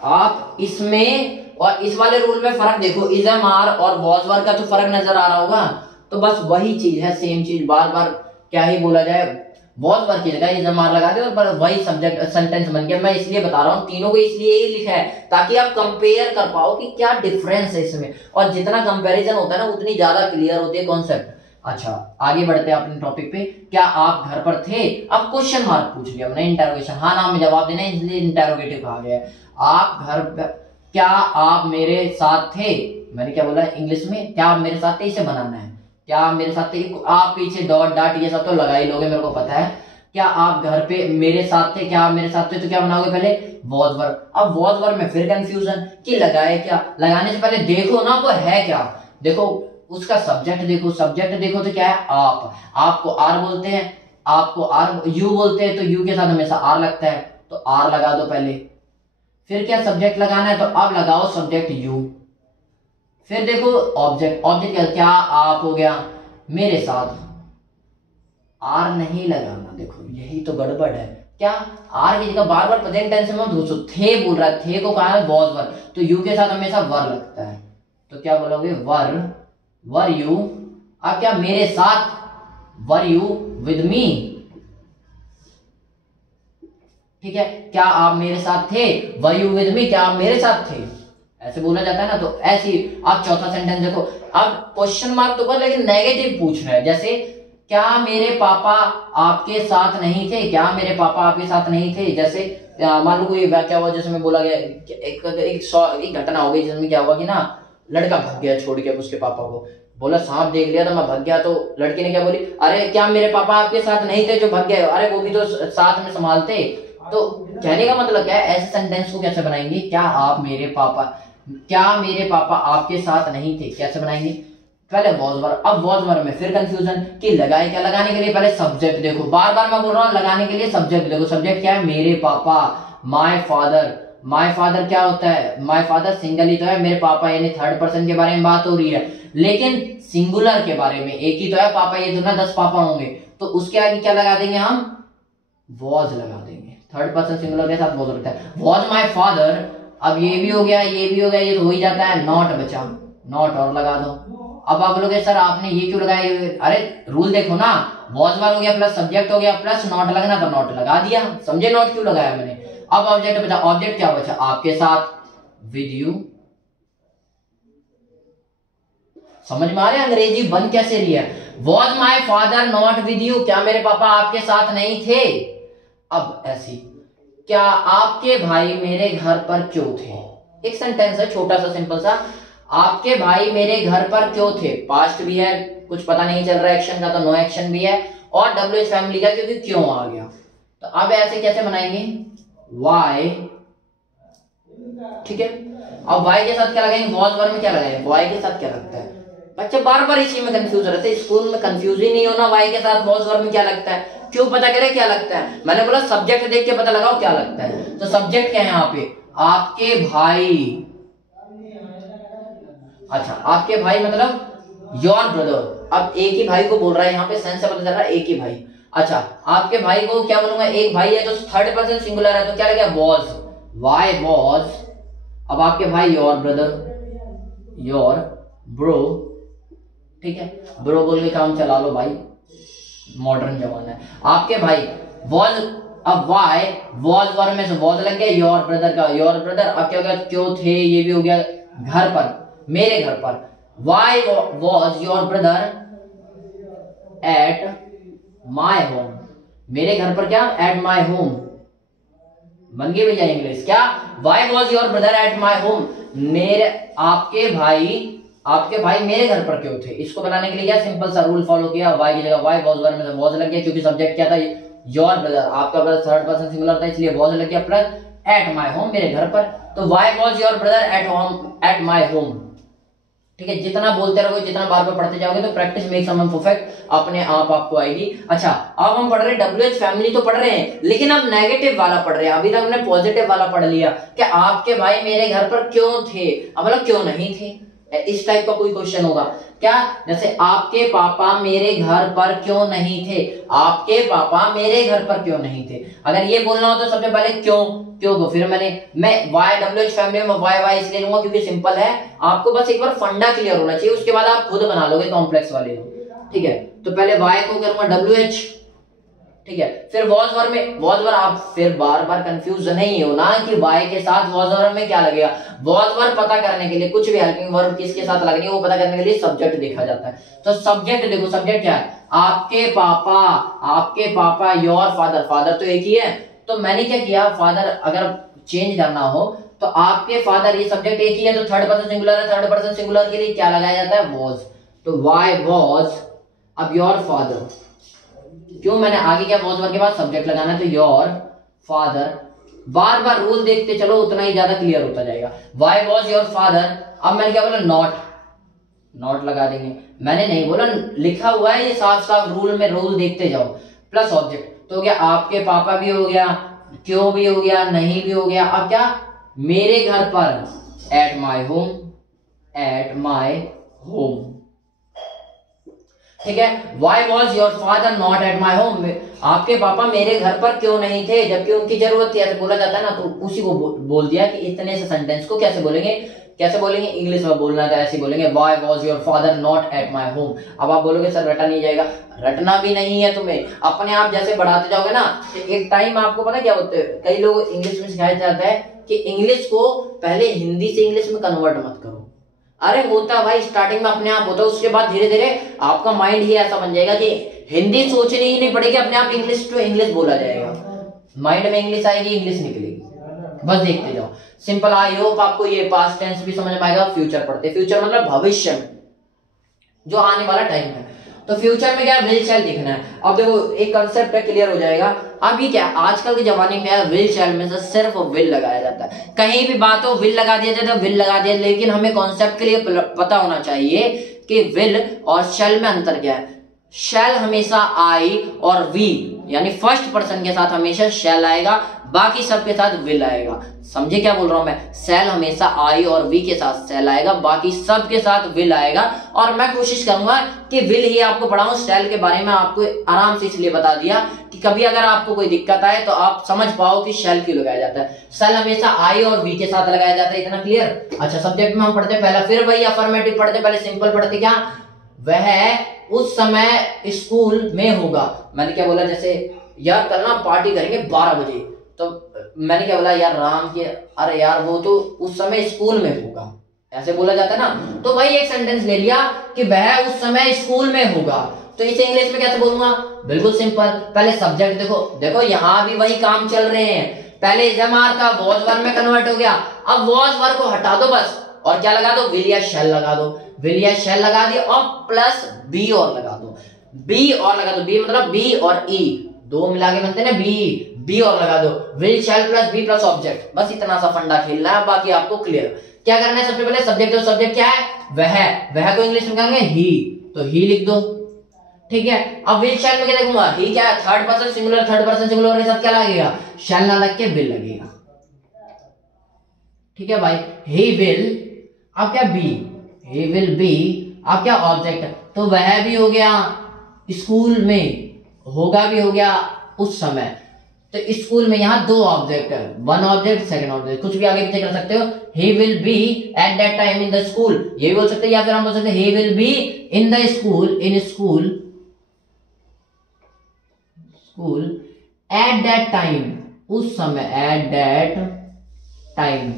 आप इसमें और इस वाले रूल में फर्क देखो, इज एम आर और वॉज वर का तो फर्क नजर आ रहा होगा, तो बस वही चीज है, सेम चीज, बार बार क्या ही बोला जाए, वॉज वर की जगह इज एम आर लगा दे और वही सब्जेक्ट सेंटेंस बन गया। मैं इसलिए बता रहा हूँ, तीनों को इसलिए यही लिखा है ताकि आप कंपेयर कर पाओ कि क्या डिफरेंस है इसमें, और जितना कंपैरिजन होता है ना उतनी ज्यादा क्लियर होती है कॉन्सेप्ट। अच्छा, आगे बढ़ते हैं अपने टॉपिक पे। क्या आप घर पर थे, अब क्वेश्चन मार्क पूछ लिया हमने, इंटरोगेशन, हाँ नाम में जवाब देना है, इसलिए इंटरोगेटिव कहा गया है। आप घर पर, क्या आप मेरे साथ थे, मैंने क्या बोला इंग्लिश में, क्या आप मेरे साथ थे, इसे बनाना है, क्या आप मेरे साथ थे, आप पीछे डॉट डॉट ये सब तो लगा ही लोगे, मेरे को पता है। क्या आप घर पे मेरे साथ थे, क्या आप मेरे साथ थे, तो क्या बनाओगे पहले वॉज वर्ब। अब वॉज वर्ब में फिर कंफ्यूजन कि लगाए क्या, लगाने से पहले देखो ना वो है क्या, देखो उसका सब्जेक्ट देखो, सब्जेक्ट देखो तो क्या है आप, आपको आर बोलते हैं, आपको आर यू बोलते हैं, तो यू के साथ हमेशा आर लगता है, तो आर लगा दो पहले, फिर क्या सब्जेक्ट लगाना है, तो अब लगाओ सब्जेक्ट यू, फिर देखो ऑब्जेक्ट, ऑब्जेक्ट क्या आप हो गया मेरे साथ, आर नहीं लगाना, देखो यही तो गड़बड़ है, क्या आर की जगह बार बार प्रेजेंट टेंस में घुसो, थे बोल रहा है, थे को कहा है वॉज वर, तो यू के साथ हमेशा वर लगता है, तो क्या बोलोगे वर, वर यू, अब क्या मेरे साथ, वर यू विद मी, ठीक है, क्या आप मेरे साथ थे, वर यू विद मी, क्या आप मेरे साथ थे, ऐसे बोला जाता है ना। तो ऐसी आप चौथा सेंटेंस देखो, अब क्वेश्चन मार्क तो कर लेकिन नेगेटिव पूछ रहा है, जैसे क्या मेरे पापा आपके साथ नहीं थे, क्या मेरे पापा आपके साथ नहीं थे, जैसे मान लो कोई क्या हुआ जिसमें बोला गया एक घटना हो गई जिसमें क्या हुआ कि ना लड़का भाग गया छोड़ के उसके पापा को, बोला सांप देख लिया तो मैं भाग गया, तो लड़की ने क्या बोली, अरे क्या मेरे पापा आपके साथ नहीं थे जो भाग गए, अरे वो भी तो साथ में संभालते। तो कहने का मतलब क्या है, ऐसे सेंटेंस को कैसे बनाएंगे, क्या आप मेरे पापा, क्या मेरे पापा आपके साथ नहीं थे, कैसे बनाएंगे, पहले वॉज वर्ब, अब वॉज वर्ब में फिर कंफ्यूजन कि लगाए क्या, लगाने के लिए पहले सब्जेक्ट देखो, बार बार मैं बोल रहा हूँ लगाने के लिए सब्जेक्ट देखो, सब्जेक्ट क्या है मेरे पापा, माय फादर, माय फादर क्या होता है, माय फादर सिंगल ही तो है, मेरे पापा यानी थर्ड पर्सन के बारे में बात हो रही है, लेकिन सिंगुलर के बारे में, एक ही तो है पापा, ये तो ना 10 पापा होंगे, तो उसके आगे क्या लगा देंगे हम, वॉज लगा देंगे, थर्ड पर्सन सिंगुलर के साथ वॉज लगता है, वॉज माय फादर, अब ये भी हो गया, ये भी हो गया, ये तो हो ही जाता है, नॉट बचा, नॉट और लगा दो। अब आप बोलोगे सर आपने ये क्यों लगाया, अरे रूल देखो ना, वॉज वर्ब हो गया प्लस सब्जेक्ट हो गया प्लस नॉट लगना, तो नॉट लगा दिया, समझे नॉट क्यों लगाया मैंने। अब ऑब्जेक्ट बचा, ऑब्जेक्ट क्या बचा, आपके साथ, विद यू, समझ में आ रहा है अंग्रेजी बन कैसे रही है, was my father not with you, क्या मेरे पापा आपके साथ नहीं थे। अब ऐसी, क्या आपके भाई मेरे घर पर क्यों थे, एक सेंटेंस है छोटा सा सिंपल सा, आपके भाई मेरे घर पर क्यों थे, पास्ट भी है, कुछ पता नहीं चल रहा एक्शन का तो नो एक्शन भी है, और डब्ल्यूएच फैमिली का क्योंकि क्यों आ गया। तो अब ऐसे कैसे बनाएंगे, वाई, ठीक है, अब वाई के साथ क्या लगाएंगे, वॉज वर्ब में क्या लगाएंगे, वाई के साथ क्या लगता है, बच्चे बार बार इसी में कंफ्यूज रहते हैं, स्कूल में कंफ्यूज ही नहीं होना, वाई के साथ वॉज वर्ब में क्या लगता है, क्यों पता करें क्या लगता है, मैंने बोला सब्जेक्ट देख के पता लगाओ क्या लगता है, तो सब्जेक्ट क्या है यहाँ पे, आपके भाई, अच्छा आपके भाई मतलब योर ब्रदर, अब एक ही भाई को बोल रहा है यहाँ पे, सेंस से पता चल रहा है एक ही भाई, अच्छा आपके भाई को क्या बोलूंगा, एक भाई है तो थर्ड पर्सन सिंगुलर है तो क्या लगेगा वॉज, वाई वॉज, अब आपके भाई योर ब्रदर, योर ब्रो, ठीक है, ब्रो बोल के काम चला लो भाई, मॉडर्न जमाना है, आपके भाई वॉज, अब वाई वॉज वर्ब में से वॉज लग गया, योर ब्रदर का योर ब्रदर, अब क्या हो गया क्यों थे, ये भी हो गया घर पर, मेरे घर पर, why was your brother at my home, मेरे घर पर क्या, एट माई होम, बन गई भैया इंग्लिश, क्या why was your brother at my home, मेरे आपके भाई मेरे घर पर क्यों थे, इसको बनाने के लिए क्या सिंपल सा रूल फॉलो किया, वाई की जगह वाई, वॉज वर्ब में से वॉज लग गया, क्योंकि सब्जेक्ट क्या था योर ब्रदर, आपका ब्रदर थर्ड पर्सन सिंगुलर था इसलिए वॉज लग गया, प्लस एट माई होम मेरे घर पर, तो why was your brother eight home at my home, ठीक है, जितना बोलते रहोगे जितना बार बार पढ़ते जाओगे तो practice makes a man perfect अपने आप आपको आएगी। अच्छा अब हम पढ़ रहे हैं डब्ल्यूएच फैमिली तो पढ़ रहे हैं, लेकिन अब नेगेटिव वाला पढ़ रहे हैं, अभी तक हमने पॉजिटिव वाला पढ़ लिया कि आपके भाई मेरे घर पर क्यों थे, अब मतलब क्यों नहीं थे, इस टाइप का कोई क्वेश्चन होगा क्या, जैसे आपके पापा मेरे घर पर क्यों नहीं थे, आपके पापा मेरे घर पर क्यों नहीं थे, अगर ये बोलना हो तो सबसे पहले क्यों को फिर मैं वाई डब्ल्यूएच फैमिली में वाई इसलिए लूंगा क्योंकि सिंपल है, आपको बस एक बार फंडा क्लियर होना चाहिए, उसके बाद आप खुद बना लोगे कॉम्प्लेक्स वाले, ठीक है, तो पहले वाई को करूंगा डब्ल्यूएच, ठीक है, फिर वॉज वर्ब में वॉज वर्ब, आप फिर बार बार कंफ्यूज नहीं होना कि वाई के साथ वॉज वर्ब में क्या लगेगा, वॉज वर्ब पता करने के लिए कुछ भी हेल्पिंग वर्ब किसके साथ लगनी है वो पता करने के लिए सब्जेक्ट देखा जाता है, तो सब्जेक्ट देखो, सब्जेक्ट क्या है, आपके पापा योर फादर, फादर तो एक ही है, तो मैंने क्या किया, फादर अगर चेंज करना हो तो आपके फादर, ये सब्जेक्ट एक ही है तो थर्ड पर्सन सिंगुलर है, थर्ड पर्सन सिंगुलर के लिए क्या लगाया जाता है, वॉज। तो वाई वॉज अब योर फादर, क्यों मैंने आगे क्या वॉज वर्ग के बाद सब्जेक्ट लगाना है, तो your father. Bar bar rule देखते चलो उतना ही ज्यादा क्लियर होता जाएगा। वाई वॉज योर फादर, अब मैंने क्या बोला, नॉट, नॉट लगा देंगे, मैंने नहीं बोला, लिखा हुआ है ये साफ साफ रूल में, रूल देखते जाओ। प्लस ऑब्जेक्ट तो हो गया आपके पापा भी हो गया, क्यों भी हो गया, नहीं भी हो गया। अब क्या, मेरे घर पर, at my home, at my home, ठीक है। Why was your father not at my home, आपके पापा मेरे घर पर क्यों नहीं थे जबकि उनकी जरूरत थी, ऐसे बोला जाता है ना। तो उसी को बोल दिया कि इतने से सेंटेंस को कैसे बोलेंगे, कैसे बोलेंगे, इंग्लिश में बोलना था ऐसे बोलेंगे, why was your father not at my home. अब आप बोलोगे सर रटा नहीं जाएगा, रटना भी नहीं है तुम्हें, अपने आप जैसे बढ़ाते जाओगे ना, एक टाइम आपको पता क्या होता है, कई लोग इंग्लिश में सिखाया जाता है कि इंग्लिश को पहले हिंदी से इंग्लिश में कन्वर्ट मत करो। अरे होता भाई स्टार्टिंग में अपने आप होता है, उसके बाद धीरे धीरे आपका माइंड ही ऐसा बन जाएगा कि हिंदी सोचनी ही नहीं पड़ेगी, अपने आप इंग्लिश टू इंग्लिश बोला जाएगा, माइंड में इंग्लिश आएगी, इंग्लिश निकलेगी, बस देखते जाओ। सिंपल। आई होप आपको ये पास्ट टेंस भी समझ में आएगा। फ्यूचर पढ़ते, फ्यूचर मतलब भविष्य में जो आने वाला टाइम है, तो फ्यूचर में क्या विल शैल लिखना है। अब देखो एक कंसेप्ट है, क्लियर हो जाएगा। अब ये क्या आजकल के जमाने में क्या विल शैल में से सिर्फ विल लगाया जाता है, कहीं भी बात हो विल लगा दिया जाता है, विल लगा दिया, लेकिन हमें कॉन्सेप्ट के लिए पता होना चाहिए कि विल और शैल में अंतर क्या है। शैल हमेशा आई और वी यानी फर्स्ट पर्सन के साथ हमेशा शैल आएगा, बाकी सबके साथ विल आएगा। समझे क्या बोल रहा हूं मैं, शैल हमेशा आई और वी के साथ शैल आएगा, बाकी सब के साथ विल आएगा। और मैं कोशिश करूंगा कि विल ही आपको पढ़ाऊं, शैल के बारे में आपको आराम से इसलिए बता दिया कि कभी अगर आपको कोई दिक्कत आए तो आप समझ पाओ कि शैल क्यों लगाया जाता है। शैल हमेशा आई और वी के साथ लगाया जाता है, इतना क्लियर। अच्छा सब्जेक्ट में हम पढ़ते पहला, फिर वही अफर्मेटिव पढ़ते, पहले सिंपल पढ़ते, क्या वह उस समय स्कूल में होगा। मैंने क्या बोला, जैसे यार कल ना पार्टी करेंगे 12 बजे, तो मैंने क्या बोला यार राम के, अरे यार वो तो उस समय स्कूल में होगा, ऐसे बोला जाता है ना। तो वही एक सेंटेंस ले लिया कि वह उस समय स्कूल में होगा, तो इसे इंग्लिश में कैसे बोलूंगा, बिल्कुल सिंपल। पहले सब्जेक्ट देखो, देखो यहां भी वही काम चल रहे हैं, पहले जमार था वॉज वर्ब में कन्वर्ट हो गया, अब वॉज वर्ब को हटा दो बस, और क्या लगा दो, विल या शैल लगा दो, विल या शैल लगा दिया, और प्लस बी और लगा दो, बी और लगा दो, बी मतलब बी और ई दो मिला के बनते हैं ना, बी और लगा दो, will shall plus be plus object, बस इतना सा फंडा खेलना है, बाकी आपको क्लियर। क्या करना है, सबसे पहले सब्जेक्ट, तो सब्जेक्ट क्या है, वह को इंग्लिश में कहेंगे ही, तो ही लिख दो, ठीक है। अब विल शैल में क्या देखूंगा, ही क्या है, third person singular, third person singular के साथ क्या लगेगा, शैल ना लग के विल लगेगा, ठीक है भाई। ही विल, अब क्या बी, ही विल बी, अब क्या ऑब्जेक्ट, तो वह भी हो गया, स्कूल में होगा भी हो गया उस समय, तो स्कूल में यहाँ दो ऑब्जेक्ट है, वन ऑब्जेक्ट सेकंड ऑब्जेक्ट, कुछ भी आगे पीछे कर सकते हो। He will be at that time in the school, ये भी बोल सकते हैं, या फिर हम बोल सकते हैं he will be in the school, in school, school at that time, उस समय, एट दैट टाइम,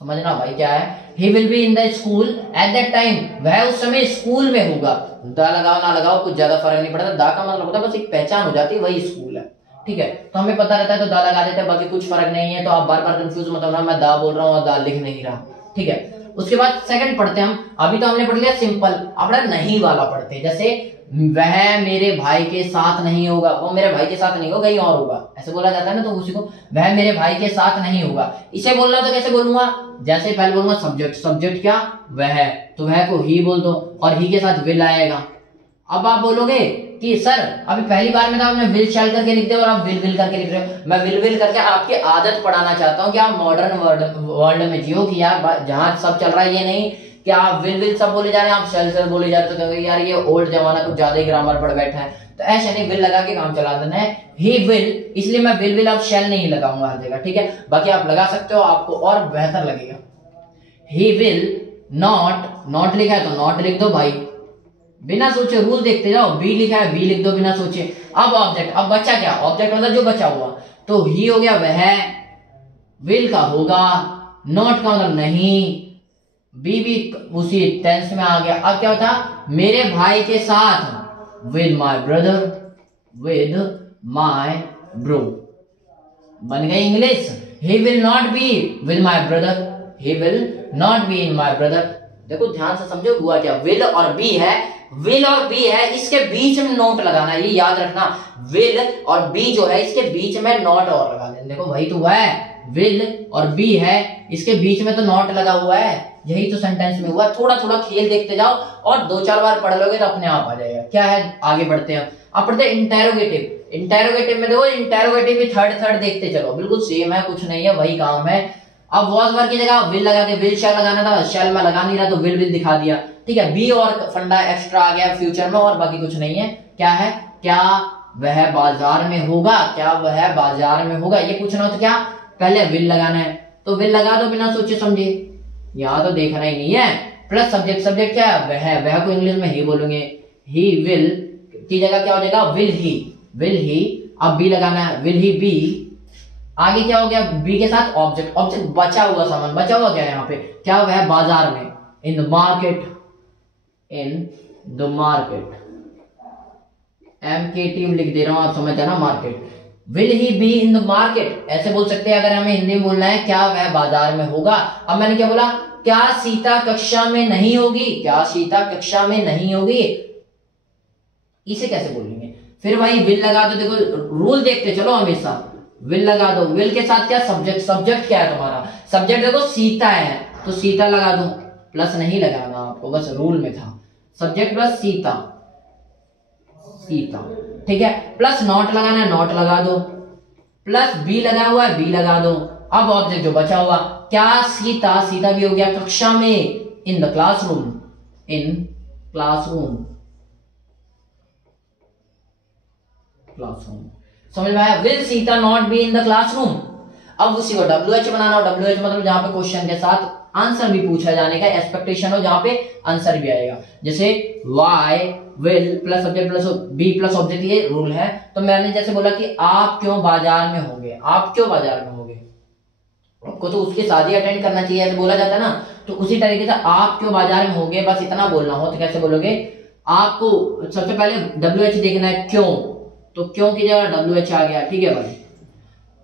समझना भाई क्या है, he will be in the school at that time, वह उस समय स्कूल में होगा। दा लगाओ ना लगाओ कुछ ज्यादा फर्क नहीं पड़ता, दा का मतलब होता है बस एक पहचान हो जाती है, वही स्कूल है, ठीक है। तो हमें पता रहता है तो दा लगा देते हैं, बाकी कुछ फर्क नहीं है, तो आप बार बार कंफ्यूज मत होना, मैं दा बोल रहा हूँ और दा लिख नहीं रहा, ठीक है। उसके बाद सेकंड पढ़ते हैं हम, अभी तो हमने पढ़ लिया सिंपल, अब नहीं वाला पढ़ते हैं, जैसे वह मेरे भाई के साथ नहीं होगा, वो मेरे भाई के साथ नहीं होगा, कहीं और होगा, ऐसे बोला जाता है ना, तो उसी को वह मेरे भाई के साथ नहीं होगा, इसे बोलना तो कैसे बोलूंगा, जैसे पहले बोलूंगा सब्जेक्ट, सब्जेक्ट क्या वह, तो वह को ही बोल दो, और ही के साथ विल आएगा। अब आप बोलोगे कि सर अभी पहली बार में था आपने विल शैल करके लिख दिया और आप विल करके लिख रहे हो, मैं विल करके आपकी आदत पढ़ाना चाहता हूँ कि आप मॉडर्न वर्ल्ड में जियो, कि यार जहां सब चल रहा है ये नहीं कि आप विल सब बोले जा रहे हैं, आप शैल बोले जा रहे, तो कहोगे यार ये ओल्ड जमाना कुछ ज्यादा ही ग्रामर पढ़ बैठा है, तो ऐसा नहीं, विल लगा के काम चला देना है। ही विल, इसलिए मैं विल अब शैल नहीं लगाऊंगा हर जगह, ठीक है, बाकी आप लगा सकते हो, आपको और बेहतर लगेगा। ही विल नॉट लिखा है तो नॉट लिख दो भाई, बिना सोचे, रूल देखते जाओ, बी लिखा है बी लिख दो बिना सोचे। अब ऑब्जेक्ट, अब बच्चा क्या, ऑब्जेक्ट मतलब जो बचा हुआ, तो ही हो गया वह, विल का होगा, नॉट का मतलब नहीं, बी भी उसी टेंस में आ गया। अब क्या होता, मेरे भाई के साथ, with my brother, with my bro, बन गई English. He will not be with my brother, he will not be in my brother. देखो ध्यान से समझो हुआ क्या, विल और बी है, विल और बी है, इसके बीच में नोट लगाना, ये याद रखना। विल और बी जो है इसके बीच में नॉट और लगा देना। देखो वही तो हुआ है, विल और बी है, इसके बीच में तो नॉट लगा हुआ है, यही तो सेंटेंस में हुआ। थोड़ा थोड़ा खेल देखते जाओ और 2-4 बार पढ़ लोगे तो अपने आप आ जाएगा। क्या है, आगे बढ़ते हैं। अब पढ़ते हैं इंटेरोगेटिव। इंटेरोगेटिव में देखो, इंटेरोगेटिव भी थर्ड देखते चलो, बिल्कुल सेम है, कुछ नहीं है, वही काम है। अब वॉज वर्ब की जगह विल लगा के, विल शैल लगाना था, शैल में लगा नहीं रहा तो विल दिखा दिया, ठीक है। बी और फंडा एक्स्ट्रा आ गया फ्यूचर में, और बाकी कुछ नहीं है। क्या है, क्या वह बाजार में होगा, क्या वह बाजार में होगा, ये पूछना हो तो क्या पहले विल लगाना है, तो विल लगा दो बिना सोचे समझे, यहाँ तो देखना ही नहीं है। प्लस सब्जेक्ट, सब्जेक्ट क्या है, वह को इंग्लिश में ही बोलेंगे, ही विल की जगह क्या हो जाएगा, विल ही। अब बी लगाना है, विल ही बी। आगे क्या हो गया, बी के साथ ऑब्जेक्ट, ऑब्जेक्ट बचा हुआ सामान, बचा हुआ क्या है यहाँ पे, क्या वह बाजार में, in the market, in the market, एमकेटिव लिख दे रहा हूं, आप समझते हैं ना, market. Will he be in the market, ऐसे बोल सकते हैं अगर हमें हिंदी में बोलना है, क्या वह बाजार में होगा। अब मैंने क्या बोला, क्या सीता कक्षा में नहीं होगी, क्या सीता कक्षा में नहीं होगी, इसे कैसे बोलेंगे। फिर वही विल लगा दो, देखो रूल देखते चलो हमेशा, विल लगा दो, विल के साथ क्या सब्जेक्ट, सब्जेक्ट क्या है तुम्हारा, सब्जेक्ट देखो सीता है तो सीता लगा दो, प्लस नहीं लगाना आपको, बस रूल में था, सब्जेक्ट प्लस सीता, सीता, ठीक है। प्लस नॉट लगाना है, नॉट लगा दो, प्लस बी लगा हुआ है, बी लगा दो। अब ऑब्जेक्ट जो बचा हुआ, क्या सीता, सीता भी हो गया कक्षा में, in the classroom, in classroom, classroom, समझ में आया। Will Sita not be in the classroom. अब उसी को WH बनाना हो, WH मतलब जहां पे क्वेश्चन के साथ आंसर भी पूछा जाने का एक्सपेक्टेशन हो, जहां पे आंसर भी आएगा, जैसे why will plus subject plus be plus object, ये रूल है। तो मैंने जैसे बोला कि आप क्यों बाजार में होंगे, आप क्यों बाजार में होंगे, आपको तो उसकी शादी अटेंड करना चाहिए, ऐसे बोला जाता है ना, तो उसी तरीके से आप क्यों बाजार में होंगे, बस इतना बोलना हो। तो कैसे बोलोगे, आपको सबसे पहले WH देखना है, क्यों, तो क्यों की जगह WH आ गया, ठीक है भाई।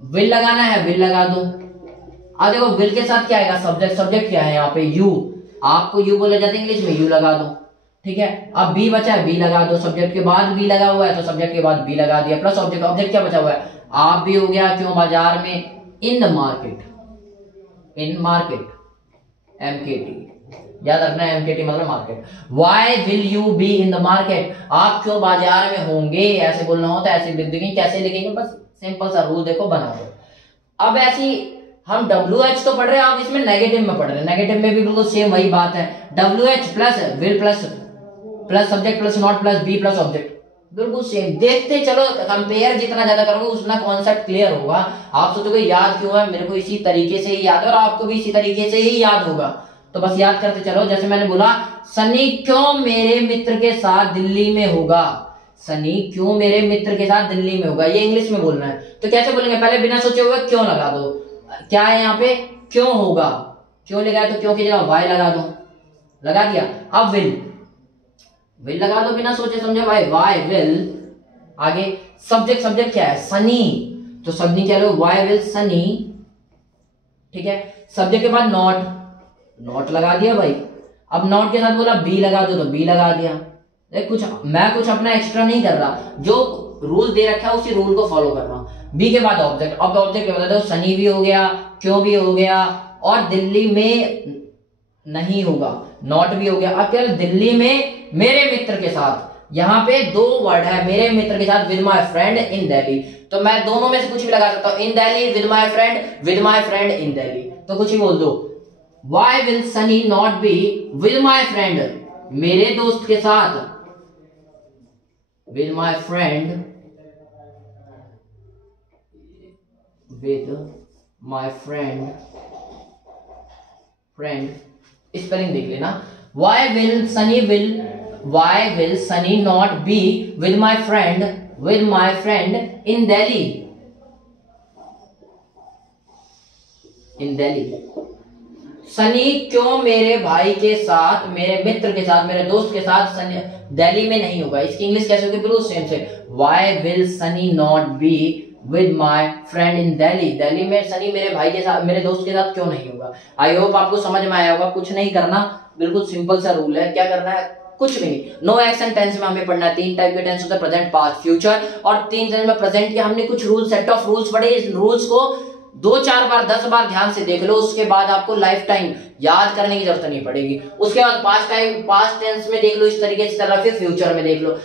विल लगाना है, विल लगा दो। अब देखो विल के साथ क्या आएगा, सब्जेक्ट, सब्जेक्ट क्या है यहाँ पे, यू, आपको यू बोला जाता है इंग्लिश में, यू लगा दो, ठीक है। अब बी बचा है, बी लगा दो, सब्जेक्ट के बाद बी लगा हुआ है तो सब्जेक्ट के बाद बी लगा दिया, प्लस ऑब्जेक्ट, ऑब्जेक्ट क्या बचा हुआ है, आप भी हो गया, क्यों बाजार में, in the market, in market, MKT, याद रखना है, एमकेटी मतलब market. Why will you be in the market, आप क्यों बाजार में होंगे, ऐसे बोलना हो तो ऐसे लिख देंगे। कैसे लिखेंगे, बस सिंपल सा रूल देखो बना दो। अब ऐसी हम WH तो पढ़ रहे हैं, अब इसमें नेगेटिव में पढ़ रहे हैं, नेगेटिव में भी बिल्कुल सेम वही बात है, WH plus will plus subject plus not plus be plus object, बिल्कुल सेम। देखते चलो, कंपेयर जितना ज्यादा करोगे उतना कॉन्सेप्ट क्लियर होगा। आप सोचोगे याद क्यों है, मेरे को इसी तरीके से ही याद है और आपको भी इसी तरीके से ही याद होगा, तो बस याद करते चलो। जैसे मैंने बोला, सनी क्यों मेरे मित्र के साथ दिल्ली में होगा, सनी क्यों मेरे मित्र के साथ दिल्ली में होगा, ये इंग्लिश में बोलना है। तो कैसे बोलेंगे, पहले बिना सोचे हुए क्यों लगा दो, क्या है यहाँ पे, क्यों होगा, क्यों लगाया तो क्यों की जगह वाई लगा दो, लगा दिया। अब विल, विल लगा दो बिना सोचे समझे भाई, वाई विल। आगे सब्जेक्ट, सब्जेक्ट क्या है, सनी, तो सनी क्या लो, वाई विल सनी, ठीक है। सब्जेक्ट के बाद नॉट, नॉट लगा दिया भाई। अब नॉट के साथ बोला बी लगा दो तो बी लगा दिया। मैं कुछ अपना एक्स्ट्रा नहीं कर रहा, जो रूल दे रखा है उसी रूल को फॉलो कर रहा हूं। बी के बाद ऑब्जेक्ट, अब ऑब्जेक्ट बता दो, सनी भी हो गया, क्यों भी हो गया, और दिल्ली में नहीं होगा, नॉट भी हो गया। अब क्या, दिल्ली में मेरे मित्र के साथ, यहाँ पे दो वर्ड है, मेरे मित्र के साथ, with my friend in Delhi, तो मैं दोनों में से कुछ भी लगा सकता हूँ, in Delhi with my friend in Delhi, तो कुछ ही बोल दो। Why will Sunny not be with my friend, मेरे दोस्त के साथ, with my friend, स्पेलिंग देख लेना। Why will Sunny not be with my friend in Delhi, Sunny क्यों मेरे भाई के साथ, मेरे मित्र के साथ, मेरे दोस्त के साथ दिल्ली में नहीं होगा, इसकी इंग्लिश कैसे होगी, बिल्कुल सेम से, Why will Sunny not be with my friend in Delhi. Delhi में सनी मेरे भाई के साथ, मेरे दोस्त के साथ क्यों नहीं होगा। आई होप आपको समझ में आया होगा। कुछ नहीं करना, बिल्कुल सिंपल सा रूल है। क्या करना है, कुछ भी नहीं। नो एक्शन टेंस में हमें पढ़ना है। 3 टाइप के टेंस होते हैं, प्रेजेंट, पास्ट, फ्यूचर। और 3 टेंस में प्रेजेंट के हमने कुछ रूल, सेट ऑफ रूल्स पढ़े। इस रूल्स को 2-4 बार 10 बार ध्यान से देख लो, उसके बाद आपको लाइफ टाइम याद करने की जरूरत नहीं पड़ेगी। उसके बाद पास्ट टेंस में देख लो इस तरीके से चला, फिर फ्यूचर में देख लो।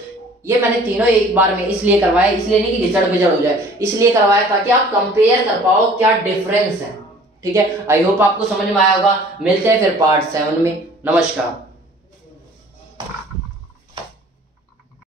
ये मैंने तीनों एक बार में इसलिए करवाया, इसलिए नहीं कि घिचड़ पिचड़ हो जाए, इसलिए करवाया ताकि आप कंपेयर कर पाओ क्या डिफरेंस है। ठीक है, आई होप आपको समझ में आया होगा। मिलते हैं फिर पार्ट 7 में। नमस्कार।